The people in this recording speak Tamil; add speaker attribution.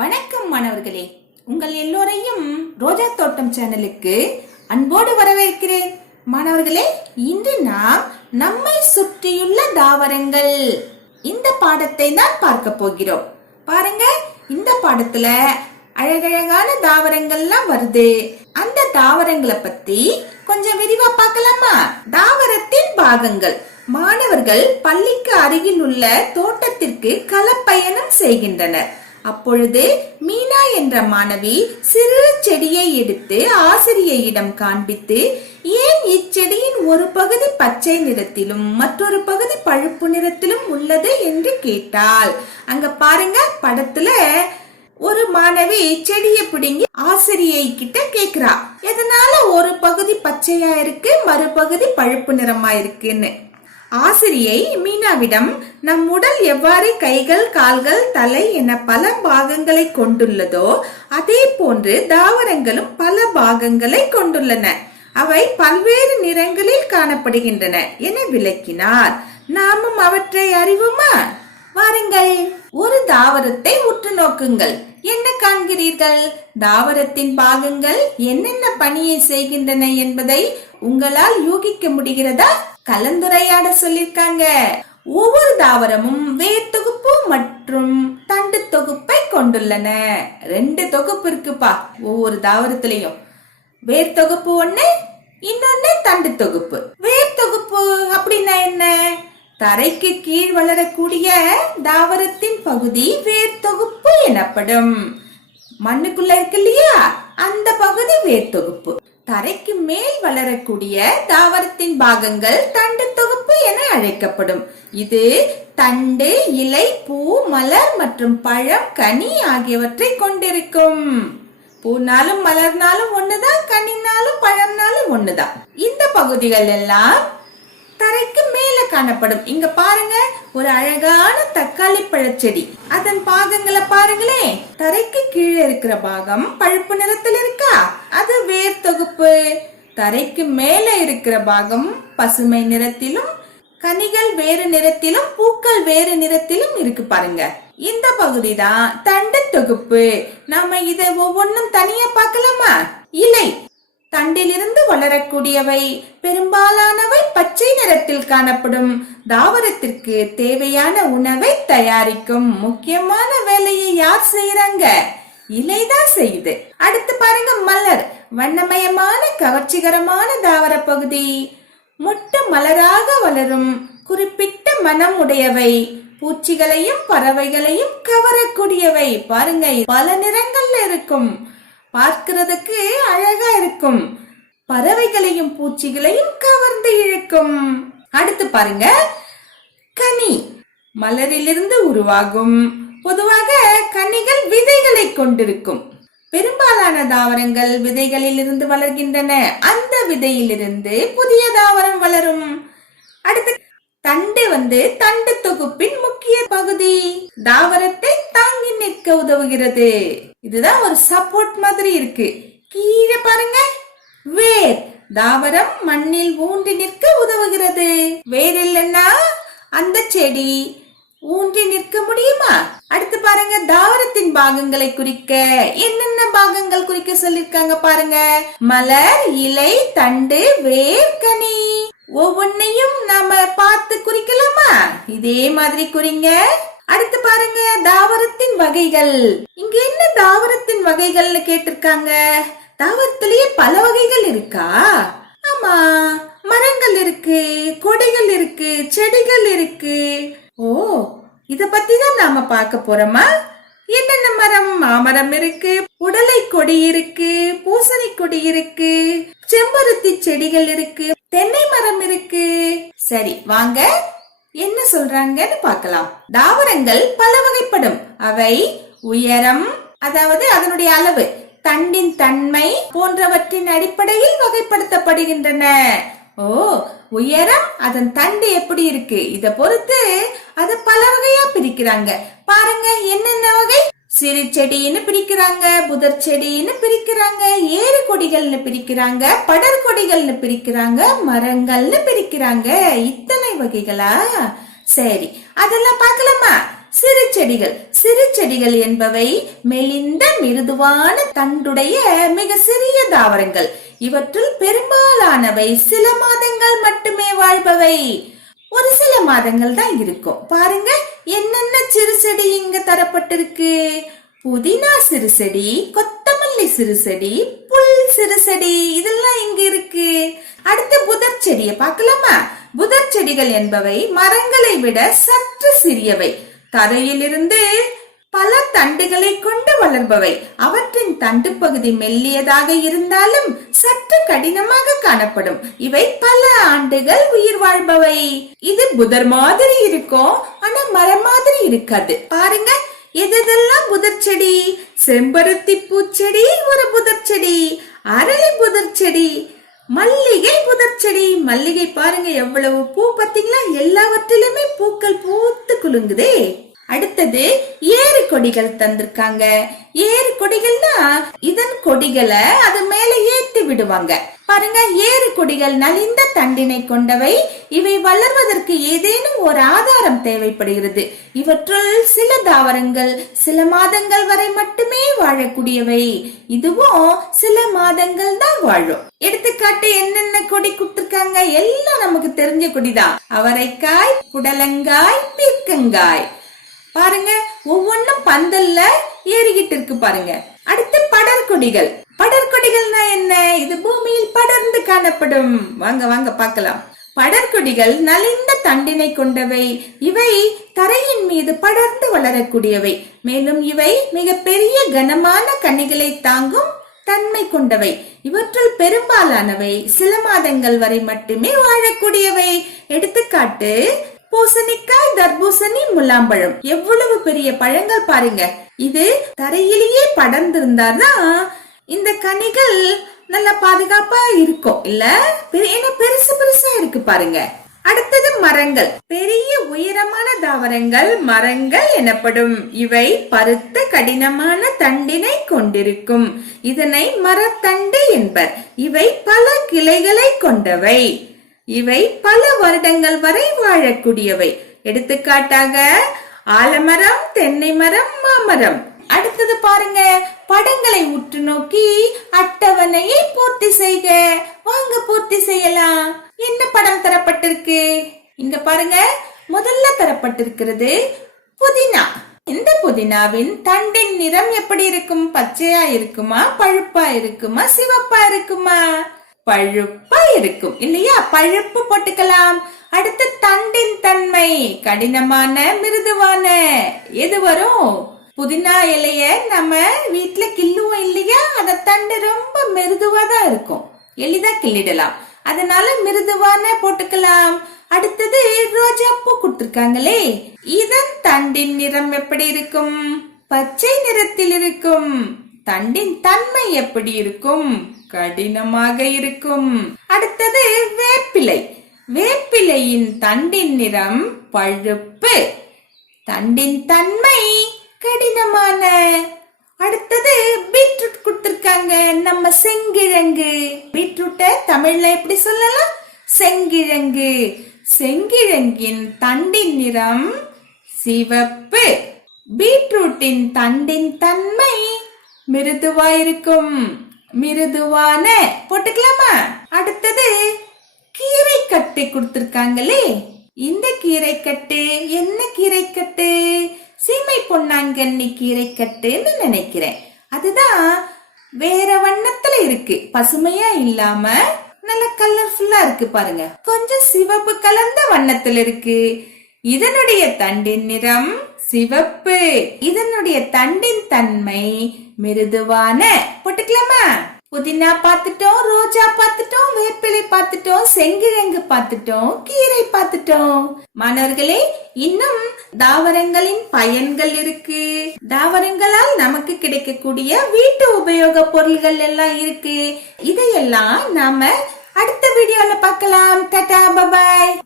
Speaker 1: வணக்கம் மாணவர்களே. உங்கள் எல்லோரையும் ரோஜா தோட்டம் சேனலுக்கு அன்போடு வரவேற்கிறேன். மாணவர்களே இன்று நாம் நம்மை சுற்றியுள்ள தாவரங்கள். இந்த பாடத்தை தான் பார்க்க போகிறோம். பாருங்க இந்த பாடத்துல அழகழகான தாவரங்கள்லாம் வருது. அந்த தாவரங்களை பத்தி கொஞ்சம் விரிவா பார்க்கலாமா? தாவரத்தின் பாகங்கள். மாணவர்கள் பள்ளிக்கு அருகில் உள்ள தோட்டத்திற்கு களப்பயணம் செய்கின்றனர். அப்பொழுது மீனா என்ற மாணவி சிறு செடியை எடுத்து ஆசிரியையிடம் காண்பித்து ஏன் இச்செடியின் ஒரு பகுதி பச்சை நிறத்திலும் மற்றொரு பகுதி பழுப்பு நிறத்திலும் உள்ளது? என்று கேட்டாள். அங்க பாருங்க படத்துல ஒரு மாணவி செடியை பிடுங்கி ஆசிரியை கிட்ட கேக்குறா. எதனால ஒரு பகுதி பச்சையா இருக்கு மறுபகுதி பழுப்பு நிறமா இருக்குன்னு? ஆசிரியை மீனாவிடம் நம் உடல் எவ்வாறு கைகள் கால்கள் தலை என பல பாகங்களை கொண்டுள்ளதோ அதே போன்று தாவரங்களும் பல பாகங்களை கொண்டுள்ளன. அவை பல்வேறு நிறங்களில் காணப்படுகின்றன என விளக்கினார். நாமும் அவற்றை அறிவோமா? வாருங்கள் ஒரு தாவரத்தை உற்று நோக்குங்கள். என்ன காண்கிறீர்கள்? தாவரத்தின் பாகங்கள் என்னென்ன பணியை செய்கின்றன என்பதை உங்களால் யூகிக்க முடிகிறதா? கலந்துரையாட சொல்லிருக்காங்க ஒவ்வொரு தாவரமும் வேர் தொகுப்பு மற்றும் தண்டு தொகுப்பை கொண்டுள்ளன. ரெண்டு தொகுப்பு இருக்குப்பா ஒவ்வொரு தாவரத்திலையும். வேர் தொகுப்பு ஒண்ணு இன்னொன்னு தண்டு தொகுப்பு. வேர் தொகுப்பு அப்படின்னா என்ன? தரைக்கு கீழ் வளரக்கூடிய தாவரத்தின் பகுதி வேர் தொகுப்பு எனப்படும். மண்ணுக்குள்ள இருக்கு இல்லையா? அந்த பகுதி வேர் தொகுப்பு. தரைக்கு மேல் வளரக்கூடிய தாவரத்தின் பாகங்கள் தண்டு தொகுப்பு என அழைக்கப்படும். இது தண்டு இலை பூ மலர் மற்றும் பழம் கனி ஆகியவற்றை கொண்டிருக்கும். பூனாலும் மலர்னாலும் ஒண்ணுதான் கனினாலும் பழம்னாலும் ஒண்ணுதான். இந்த பகுதிகள் எல்லாம் காணப்படும். இங்க பாருங்க ஒரு அழகான தக்காளி பழச்செடி. அதன் பாகங்களை பாருங்களேன் தரைக்கு கீழே இருக்கிற பாகம் பழுப்பு நிறத்தில் இருக்கா? அது வேர் தொகுப்பு. தரைக்கு மேல இருக்கிற பாகம் பசுமை நிறத்திலும் கனிகள் வேறு நிறத்திலும் பூக்கள் வேறு நிறத்திலும் இருக்கு பாருங்க. இந்த பகுதி தான் தண்டு தொகுப்பு. நாம இதை ஒவ்வொன்றும் தனியா பார்க்கலாமா? இல்லை தண்டிலிருந்து வளரக்கூடியவை. பெரும்பாலானவை பச்சை நிறத்தில் காணப்படும். தாவரத்திற்கு தேவையான உணவை தயாரிக்கும் முக்கியமான வேலையை யார் செய்யறாங்க இலைதான் செய்யுது. அடுத்து பாருங்க மலர். வண்ணமயமான கவர்ச்சிகரமான தாவர பகுதி. மொட்டு மலராக வளரும். குறிப்பிட்ட மனம் உடையவை. பூச்சிகளையும் பறவைகளையும் கவரக்கூடியவை. பாருங்க பல நிறங்கள்ல இருக்கும். பார்க்கிறதுக்கு அழகா இருக்கும். பறவைகளையும் பூச்சிகளையும் கவர்ந்து இழுக்கும். அடுத்து பாருங்க. கனி. மலரிலிருந்து உருவாகும். பொதுவாக கனிகள் விதைகளை கொண்டிருக்கும். பெரும்பாலான தாவரங்கள் விதைகளில் இருந்து வளர்கின்றன. அந்த விதையிலிருந்து புதிய தாவரம் வளரும். அடுத்து தண்டு வந்து தண்டு தொகுப்பின் முக்கிய பகுதி. தாவரத்தை தாங்கி நிற்க உதவுகிறது. இதுதான் ஒரு சப்போர்ட் மாதிரி இருக்கு. கீழே பாருங்க. வேர். தாவரம் மண்ணில் ஊன்றி நிற்க உதவுகிறது. வேர் இல்லைன்னா அந்த செடி ஊன்றி நிற்க முடியுமா? அடுத்து பாருங்க தாவரத்தின் பாகங்களை குறிக்க என்னென்ன பாகங்கள் குறிக்க சொல்லிருக்காங்க பாருங்க. மலர் இலை தண்டு வேர் ஒவ்வொன்னையும் நாம பார்த்து குறிக்கலாமா? இதே மாதிரி குறிங்க. அடுத்து பாருங்க தாவரத்தின் வகைகள். இங்க என்ன தாவரத்தின் வகைகள்னு கேட்டிருக்காங்க? தாவரத்திலேயே பல வகைகள் இருக்கா? ஆமா மரங்கள் இருக்கு கொடைகள் இருக்கு செடிகள் இருக்கு. ஓ இத பத்தி தான் நாம பார்க்க போறோமா? என்னென்ன மரம்? மாமரம் இருக்கு உடலை கொடி இருக்கு பூசணி கொடி இருக்கு செம்பருத்தி செடிகள் இருக்கு தென்னை மரம் இருக்கு. சரி வாங்க. என்ன சொல்றாங்கன்னு பார்க்கலாம். தாவரங்கள் பல வகைப்படும். அவை உயரம் அதாவது அதனுடைய அளவு தண்டின் தன்மை போன்றவற்றின் அடிப்படையில் வகைப்படுத்தப்படுகின்றன. ஓ உயரம் அதன் தண்டு எப்படி இருக்கு? இத பொறுத்து அத பல வகையா பிரிக்கிறாங்க. பாருங்க என்னென்ன வகை? சிறு செடின்னு பிரிக்கிறாங்க புதர் செடின்னு பிரிக்கிறாங்க ஏறு கொடிகள்னு பிரிக்கிறாங்க படர் கொடிகள்னு பிரிக்கிறாங்க மரங்கள்னு பிரிக்கிறாங்க. இத்தனை வகைகளா? சரி அதெல்லாம் பார்க்கலாமா? சிறு செடிகள். சிறு செடிகள் என்பவை மெலிந்த மிருதுவான தண்டுடைய மிக சிறிய தாவரங்கள். இவற்றுள் பெரும்பாலானவை சில மாதங்கள் மட்டுமே வாழ்பவை. ஒரு சில மாதங்கள் தான் இருக்கும். பாருங்க என்னென்ன சிறு செடி இங்க தரப்பட்டிருக்கு? புதினா சிறு செடி கொத்தமல்லி சிறு செடி புல் சிறு செடி இதெல்லாம் இங்க இருக்கு. அடுத்து புதர் செடியை பார்க்கலாமா? புதர் செடிகள் என்பவை மரங்களை விட சற்று சிறியவை. தரையிலிருந்து பல தண்டுகளை கொண்டு வளர்பவை. அவற்றின் தண்டு பகுதி மெல்லியதாக இருந்தாலும் சற்று கடினமாக காணப்படும். இவை பல ஆண்டுகள் உயிர் வாழ்பவை. இது புதர் மாதிரி இருக்கும் ஆனா மரம் மாதிரி இருக்காது. பாருங்க எதெல்லாம் புதர் செடி? செம்பருத்தி பூச்செடி ஒரு புதர் செடி. அரளி புதர் செடி. மல்லிகை புதர் செடி. மல்லிகை பாருங்க எவ்வளவு பூ பார்த்தீங்களா? எல்லாவற்றிலுமே பூக்கள் பூத்து குலுங்குதே. அடுத்தது ஏறு கொடிகள் தந்திருக்காங்க. ஏறு கொடிகள்னா இதன் கொடிகளை அது மேல ஏத்தி விடுவாங்க. பாருங்க ஏறு கொடிகள் நலிந்த தண்டினை கொண்டவை. இவை வளர்வதற்கு ஏதேனும் ஒரு ஆதாரம் தேவைப்படுகிறது. இவற்றுள் சில தாவரங்கள் சில மாதங்கள் வரை மட்டுமே வாழக்கூடியவை. இதுவும் சில மாதங்கள் தான் வாழும். எடுத்துக்காட்டு என்னென்ன கொடி கொடுத்துருக்காங்க? எல்லாம் நமக்கு தெரிஞ்ச கொடிதான். அவரைக்காய் புடலங்காய் பீர்க்கங்காய். பாருங்க ஒவ்வொன்றும் பந்தல்ல ஏறிக்கிட்டு இருக்கு பாருங்க. அடுத்து படர்கொடிகள் படர்கொடிகள்னா என்ன? இது பூமியில் படர்ந்து காணப்படும். வாங்க வாங்க பார்க்கலாம். படர்கொடிகள் நலிந்த தண்டினை கொண்டவை. இவை தரையின் மீது படர்ந்து வளரக்கூடியவை. மேலும் இவை மிக பெரிய கனமான கனிகளை தாங்கும் தன்மை கொண்டவை. இவற்றுள் பெரும்பாலானவை சில மாதங்கள் வரை மட்டுமே வாழக்கூடியவை. எடுத்துக்காட்டு பூசணிக்காய் தர்பூசணி முலாம்பழம் எவ்வளவு பெரிய பழங்கள் பாருங்க. இது தரையிலேயே படர்ந்திருந்தாதான் இந்த கனிகள் நல்ல பாதுகாப்பா இருக்கும். இல்ல? ஏன்னா பெருசு பெருசா இருக்கு பாருங்க. அடுத்தது மரங்கள். பெரிய உயரமான தாவரங்கள் மரங்கள் எனப்படும். இவை பருத்த கடினமான தண்டினை கொண்டிருக்கும். இதனை மரத்தண்டு என்பர். இவை பல கிளைகளை கொண்டவை. இவை பல வருடங்கள் வரை வாழக்கூடியவை. எடுத்துக்காட்டாக ஆலமரம் தென்னை மரம் மாமரம். அடுத்தது பாருங்க படங்களை உற்று நோக்கி அட்டவணையை பூர்த்தி செய்க. வாங்க பூர்த்தி செய்யலாம். என்ன படம் தரப்பட்டிருக்கு? இங்க பாருங்க முதல்ல தரப்பட்டிருக்கிறது புதினா. இந்த புதினாவின் தண்டின் நிறம் எப்படி இருக்கும்? பச்சையா இருக்குமா? பழுப்பா இருக்குமா? சிவப்பா இருக்குமா? பழுப்பா இருக்கும். இல்லையா? பழுப்பு போட்டுக்கலாம். அடுத்து தண்டின் தன்மை. கடினமான மிருதுவான. எது வரும்? புதினா இலைய நம்ம வீட்ல கிள்ளுவோம் இல்லையா? அந்த தண்டு ரொம்ப மிருதுவா தான் இருக்கும். எளிதா கிள்ளிடலாம். அதனால மிருதுவான போட்டுக்கலாம். அடுத்தது ரோஜா பூ கொடுத்திருக்காங்களே. இதன் தண்டின் நிறம் எப்படி இருக்கும்? பச்சை நிறத்தில் இருக்கும். தண்டின் தன்மை எப்படி இருக்கும்? கடினமாக இருக்கும். அடுத்தது வேப்பிலை. வேப்பிலையின் தண்டின் நிறம் பழுப்பு. தண்டின் தன்மை கடினமான. அடுத்தது பீட்ரூட் கொடுத்திருக்காங்க. நம்ம செங்கிழங்கு. பீட்ரூட்ட தமிழ்ல எப்படி சொல்லலாம்? செங்கிழங்கு. செங்கிழங்கின் தண்டின் நிறம் சிவப்பு. பீட்ரூட்டின் தண்டின் தன்மை மிருதுவாயிருக்கும். மிருதுவான போட்டுக்கலாமா? அடுத்தது கீரை கட்டு கொடுத்துருக்காங்களே. இந்த கீரை கட்டு என்ன கீரை கட்டு? சீமை பொன்னாங்கண்ணி கீரை கட்டுன்னு நினைக்கிறேன். அதுதான் வேற வண்ணத்துல இருக்கு. பசுமையா இல்லாம நல்ல கலர்ஃபுல்லா இருக்கு பாருங்க. கொஞ்சம் சிவப்பு கலந்த வண்ணத்துல இருக்கு. இதனுடைய தண்டின் நிறம் சிவப்பு. இதனுடைய தண்டின் தன்மை மிருதுவான. போட்டுக்கலாமா? புதினா பார்த்துட்டோம் ரோஜா பார்த்துட்டோம் வேப்பிலை பார்த்துட்டோம் செங்கிழங்கு பார்த்துட்டோம் கீரை பார்த்துட்டோம். மாணவர்களே இன்னும் தாவரங்களின் பயன்கள் இருக்கு. தாவரங்களால் நமக்கு கிடைக்கக்கூடிய வீட்டு உபயோக பொருள்கள் எல்லாம் இருக்கு. இதையெல்லாம் நாம அடுத்த வீடியோல பார்க்கலாம். Tata bye bye.